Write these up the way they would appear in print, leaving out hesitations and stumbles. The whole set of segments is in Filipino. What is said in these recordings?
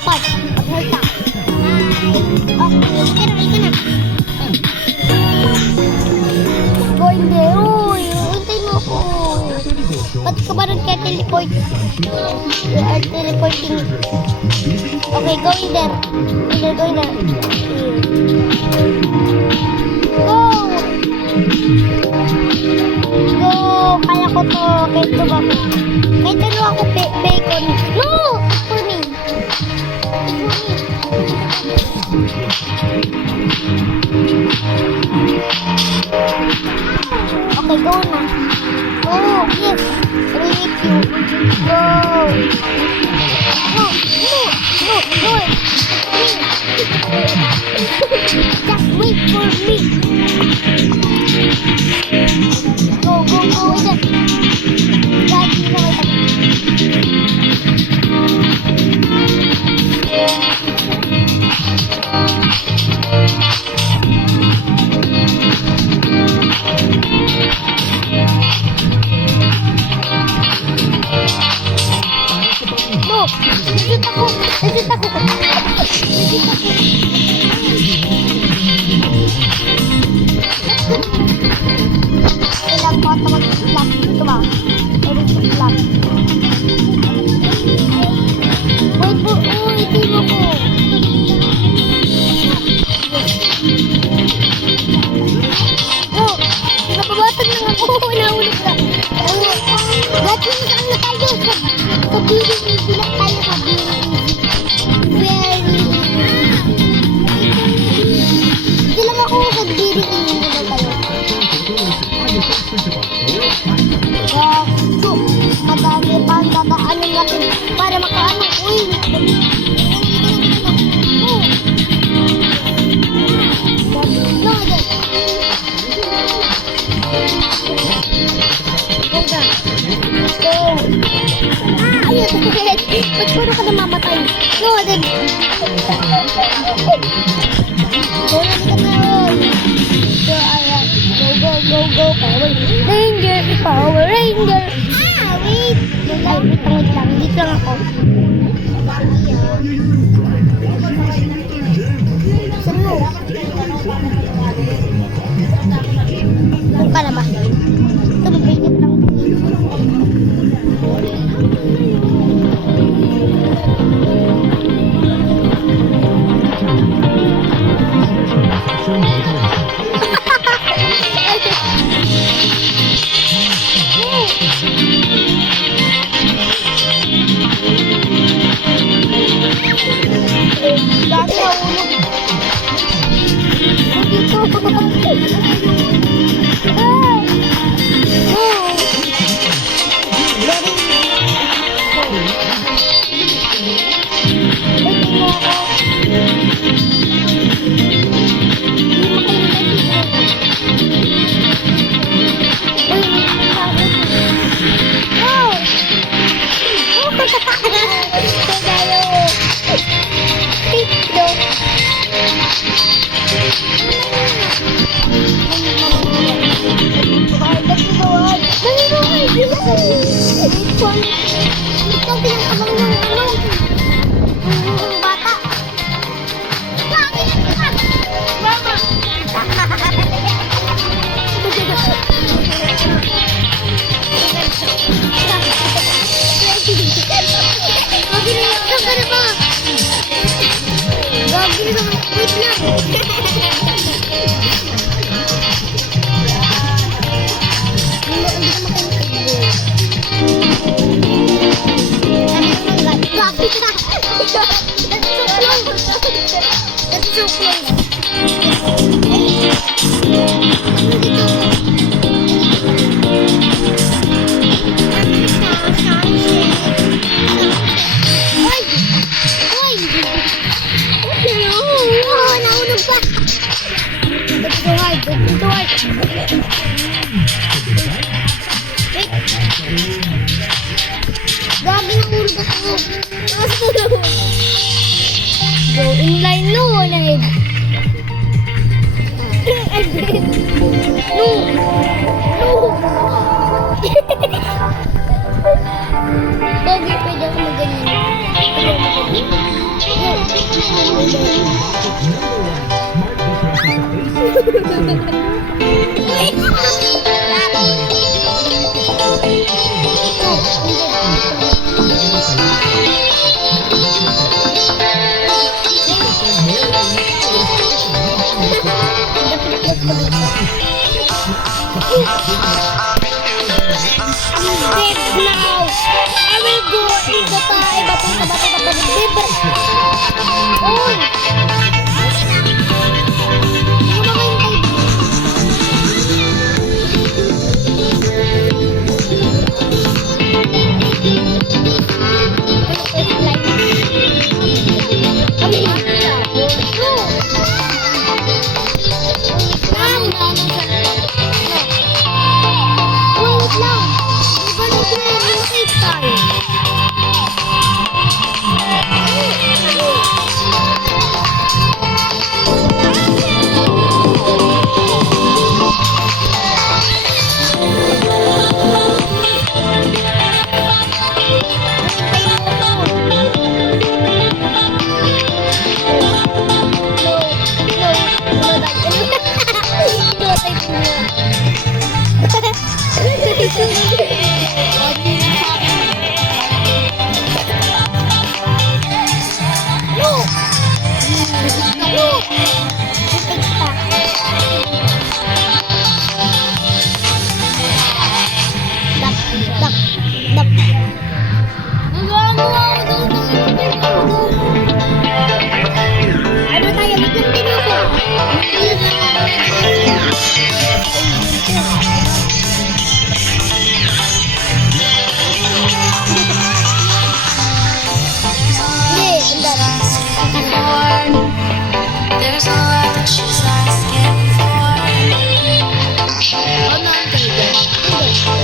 Pat, paghalta. Okay, ika na. Going there. Uy, untay mo ako. Ba't ka ba nagka-teleport? You are teleporting. Okay, going there. Going there. Go! Go! Kaya ko to. Kahit ito ba ako? Kahit ano ako, bacon. No! For me. Okay, go na. Go! Yes! I will meet you. Go! No! Just wait for me. Go! Lagi na may No! Legit ako! Ilang po ito mag-vlog. Ito ba? Meron sa vlog. Wait po. Uy, team ako. Oh! Napabatag lang ako. Nahulog ka. Dati mo saan na tayo? Sa building easy lang tayo sa building easy. Very hindi lang ako sa building easy na tayo. So, madami pa ang dadaanin natin para makaano. Uy! No, again. Let's go. Ayun. Ba't puro ka namamatay? No, then. Puro ka na yun. So, ayan. Go. Power Ranger. Wait. Wait lang. Dito lang ako. Saan mo? Doon ka na ba? Ito, mabigit lang. Dati nahulog. Ikaw pinagkabang ng bata. Mama! Wait lang. That's so close. Nahulog pa. Let's go hide. Wait. Gagi nahulog ako. Go inline, no, ulit. No. Gagi, pwede ako mag-ganyan. Now, I will go in the time. Uy! Hindi mo makahintay. There's a lot that she's asking for. There's a lot that she's asking for.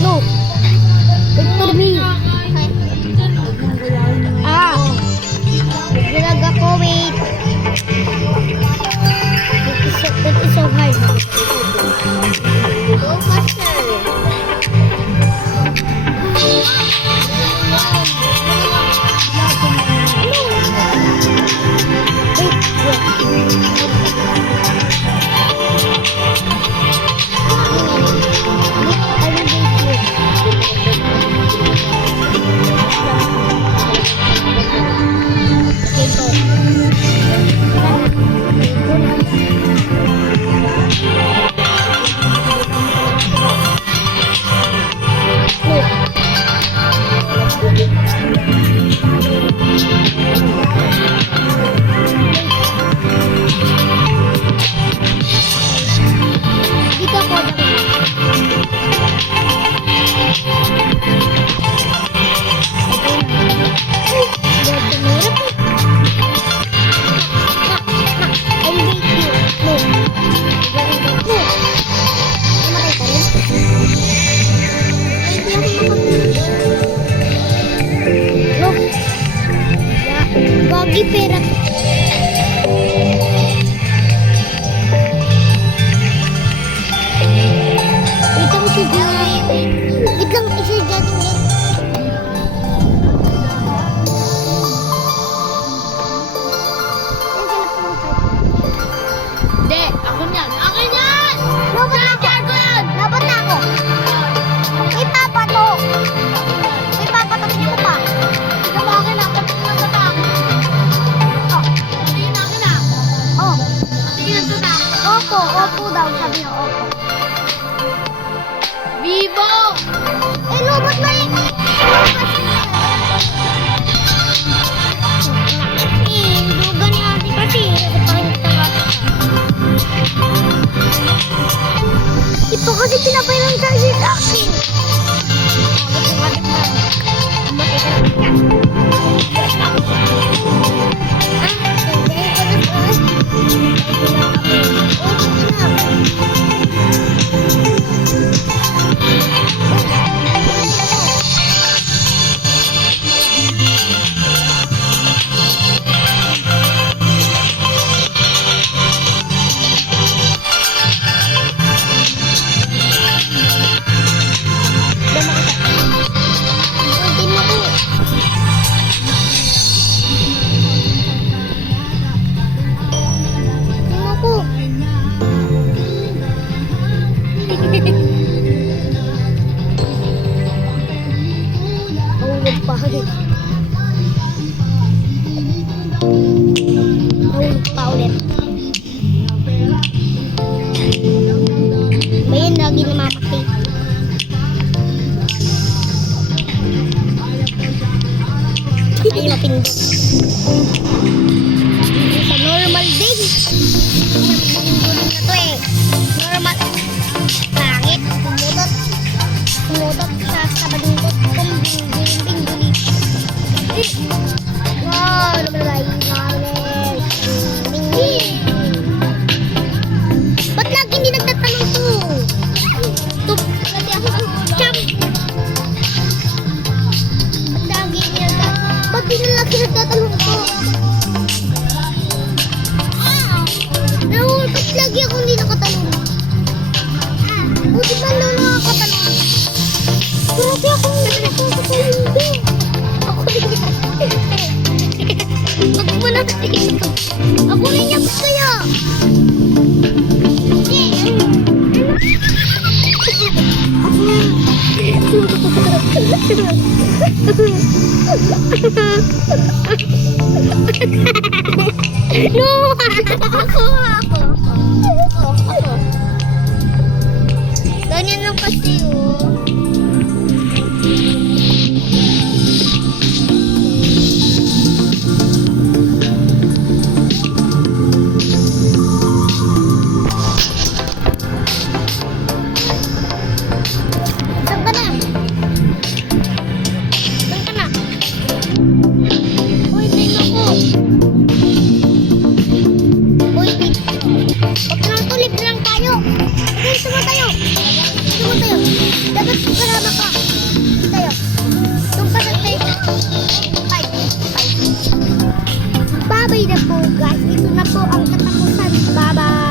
No. Wait for me. Naglag ako, wait. That is so hard. Go faster. Dito ako. Gagi pera. Wait lang isa dyan. Wait lang isa dyan. Hindi, ako niyan. Akin yan! Dapat na ako. Dapat na ako. May papa to. May papa to. Tingnan mo pa. Ikaw akin na. Tapos na sa tao. Oh. Hindi na akin na. Oh. Sino to na? Opo, opo daw. Sabi niya, opo. Vivo! Eh, no, ba't may... Dugan niya ate kasi. Ito kasi pinapay ng charger sa akin. Nahulog pa ulit. Bayan, lagi namapatay. Ay, mapindot. Sa normal day. Guling na to eh. Normal. Langit. Sumutot. Sumutot sa balingkot. Guling. Wow, namalay. Ba't lagi hindi nagtatanong to? Cham! Ba't di na lagi nagtatanong to? Ba't lagi ako hindi nakatanong? Buti ba na nakakatanong? Grabe ako hindi nakakatanong to. Ako hindi. Wag mo na kasi. Ako rin niya gusto niya. No! Ako. Ganyan lang kasi Saan ka na? Uy, din ako. Uy, din. Huwag lang to, libre lang tayo. Okay, sumatayo. Dapat kasama ka. Tayo. Doon ka na tayo. Ay. Bye-bye na po, guys. Ito na po ang katapusan. Bye-bye.